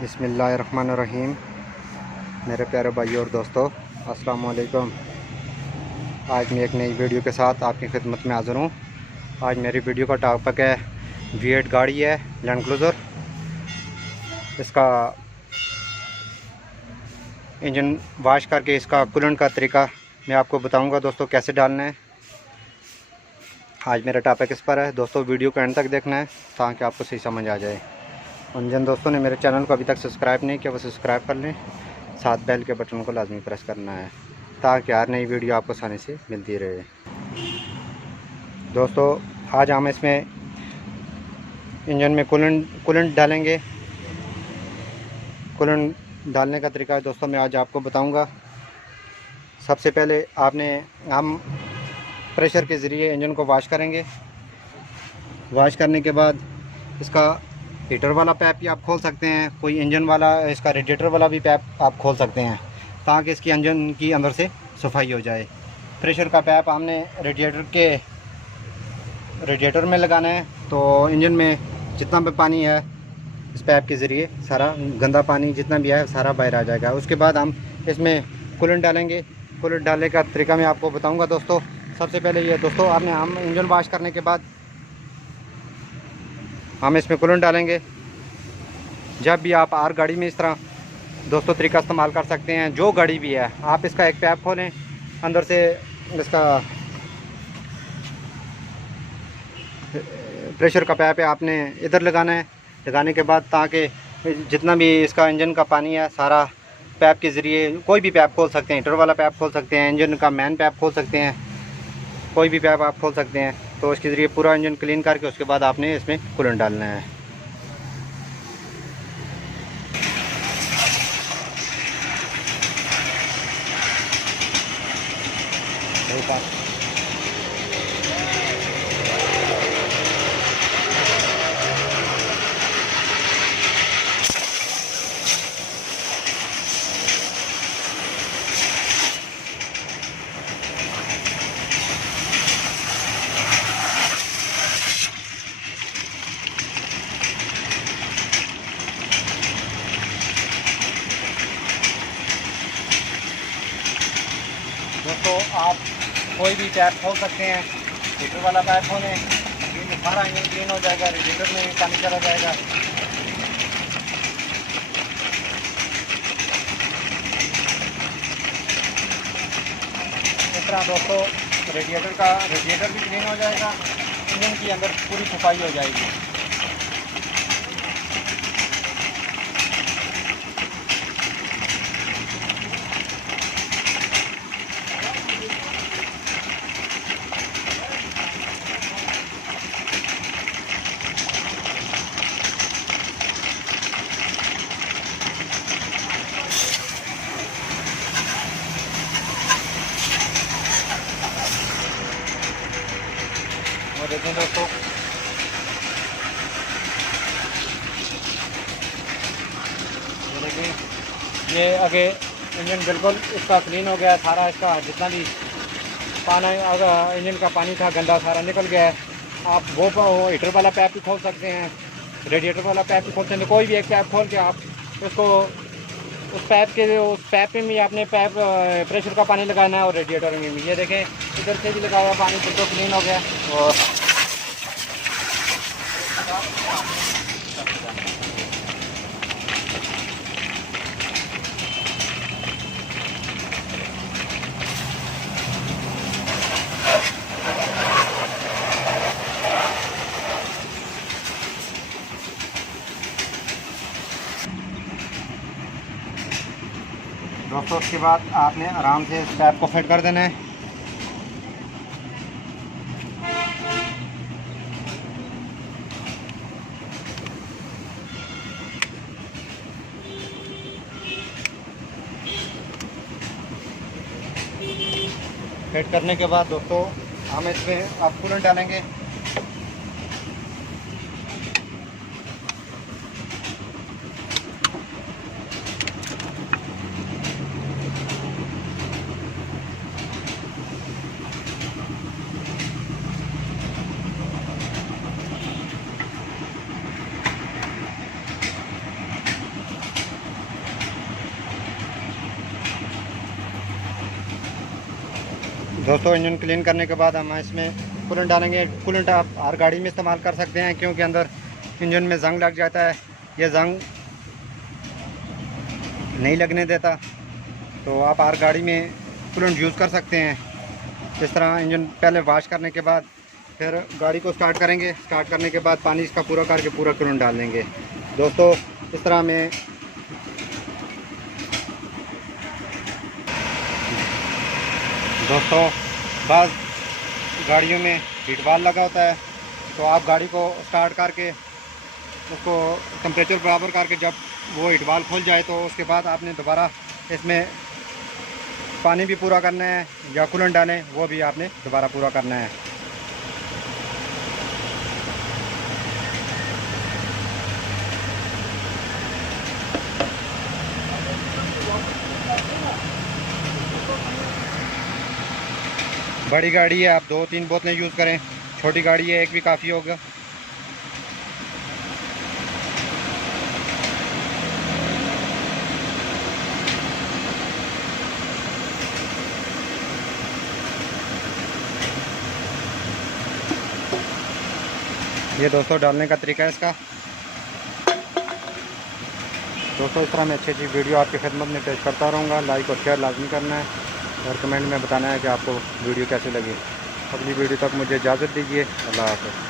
बिस्मिल्लाहिर्रहमानिर्रहीम। मेरे प्यारे भाई और दोस्तों, अस्सलाम वालेकुम। आज मैं एक नई वीडियो के साथ आपकी खिदमत में हाज़िर हूँ। आज मेरी वीडियो का टॉपिक है V8 गाड़ी है, लैंड क्रूज़र। इसका इंजन वाश करके इसका कूलेंट का तरीका मैं आपको बताऊंगा दोस्तों, कैसे डालना है। आज मेरा टॉपिक इस पर है दोस्तों, वीडियो को एंड तक देखना है ताकि आपको सही समझ आ जाए। और जिन दोस्तों ने मेरे चैनल को अभी तक सब्सक्राइब नहीं किया वो सब्सक्राइब कर लें, साथ बेल के बटन को लाजमी प्रेस करना है ताकि हर नई वीडियो आपको आसानी से मिलती रहे। दोस्तों आज हम इसमें इंजन में कूलेंट डालेंगे। कूलेंट डालने का तरीका दोस्तों मैं आज आपको बताऊंगा। सबसे पहले हम प्रेशर के ज़रिए इंजन को वाश करेंगे। वाश करने के बाद इसका हीटर वाला पैप भी आप खोल सकते हैं, कोई इंजन वाला इसका रेडिएटर वाला भी पैप आप खोल सकते हैं ताकि इसकी इंजन की अंदर से सफाई हो जाए। प्रेशर का पैप हमने रेडिएटर में लगाना है, तो इंजन में जितना भी पानी है इस पैप के ज़रिए सारा गंदा पानी जितना भी है सारा बाहर आ जाएगा। उसके बाद हम इसमें कूलेंट डालेंगे। कूलेंट डालने का तरीका मैं आपको बताऊंगा दोस्तों। सबसे पहले ये दोस्तों हम इंजन वाश करने के बाद हम इसमें कूलेंट डालेंगे। जब भी आप आर गाड़ी में इस तरह दोस्तों तरीका इस्तेमाल कर सकते हैं। जो गाड़ी भी है आप इसका एक पैप खोलें, अंदर से इसका प्रेशर का पैप है आपने इधर लगाना है। लगाने के बाद ताकि जितना भी इसका इंजन का पानी है सारा पैप के ज़रिए, कोई भी पैप खोल सकते हैं, हीटर वाला पैप खोल सकते हैं, इंजन का मैन पैप खोल सकते हैं, कोई भी पैप आप खोल सकते हैं। तो इसके ज़रिए पूरा इंजन क्लीन करके उसके बाद आपने इसमें कूलेंट डालना है। दोस्तों आप कोई भी पैप खोल सकते हैं, हीटर वाला पैप खोलें, सारा इंजन क्लीन हो जाएगा, रेडिएटर में भी पानी चला जाएगा। इस तरह दोस्तों रेडिएटर भी क्लीन हो जाएगा, इंजन की अंदर पूरी सफाई हो जाएगी। और देखें दोस्तों ये आगे इंजन बिल्कुल इसका क्लीन हो गया है। सारा इसका जितना भी पानी इंजन का पानी था गंदा सारा निकल गया है। आप वो हीटर वाला पैप भी खोल सकते हैं, रेडिएटर वाला पैप भी खोल सकते हैं। कोई भी एक पैप खोल के आप उसको उस पैप में भी आपने प्रेशर का पानी लगाना है और रेडिएटर में भी। ये देखें इधर से भी लगा हुआ पानी बिल्कुल क्लीन हो गया। और दोस्तों उसके बाद आपने आराम से इस पैप को फिट कर देना है। फिट करने के बाद दोस्तों हम इसमें अब कूलेंट डालेंगे। दोस्तों इंजन क्लीन करने के बाद हम इसमें कूलेंट डालेंगे। कूलेंट आप हर गाड़ी में इस्तेमाल कर सकते हैं क्योंकि अंदर इंजन में जंग लग जाता है, ये जंग नहीं लगने देता। तो आप हर गाड़ी में कूलेंट यूज़ कर सकते हैं। इस तरह इंजन पहले वॉश करने के बाद फिर गाड़ी को स्टार्ट करेंगे। स्टार्ट करने के बाद पानी इसका पूरा करके पूरा कूलेंट डाल देंगे। दोस्तों इस तरह में बाज़ गाड़ियों में हीट वाल्व लगा होता है, तो आप गाड़ी को स्टार्ट करके उसको टेम्परेचर बराबर करके जब वो हीट वाल्व खुल जाए तो उसके बाद आपने दोबारा इसमें पानी भी पूरा करना है या कूलेंट डालें वो भी आपने दोबारा पूरा करना है। बड़ी गाड़ी है आप 2-3 बोतलें यूज़ करें, छोटी गाड़ी है एक भी काफ़ी होगा। ये दोस्तों डालने का तरीका है इसका। दोस्तों इस तरह मैं अच्छी वीडियो आपकी खिदमत में पेश करता रहूँगा। लाइक और शेयर लाजमी करना है और कमेंट में बताना है कि आपको वीडियो कैसे लगी। अगली वीडियो तक मुझे इजाज़त दीजिए। अल्लाह हाफ़िज़।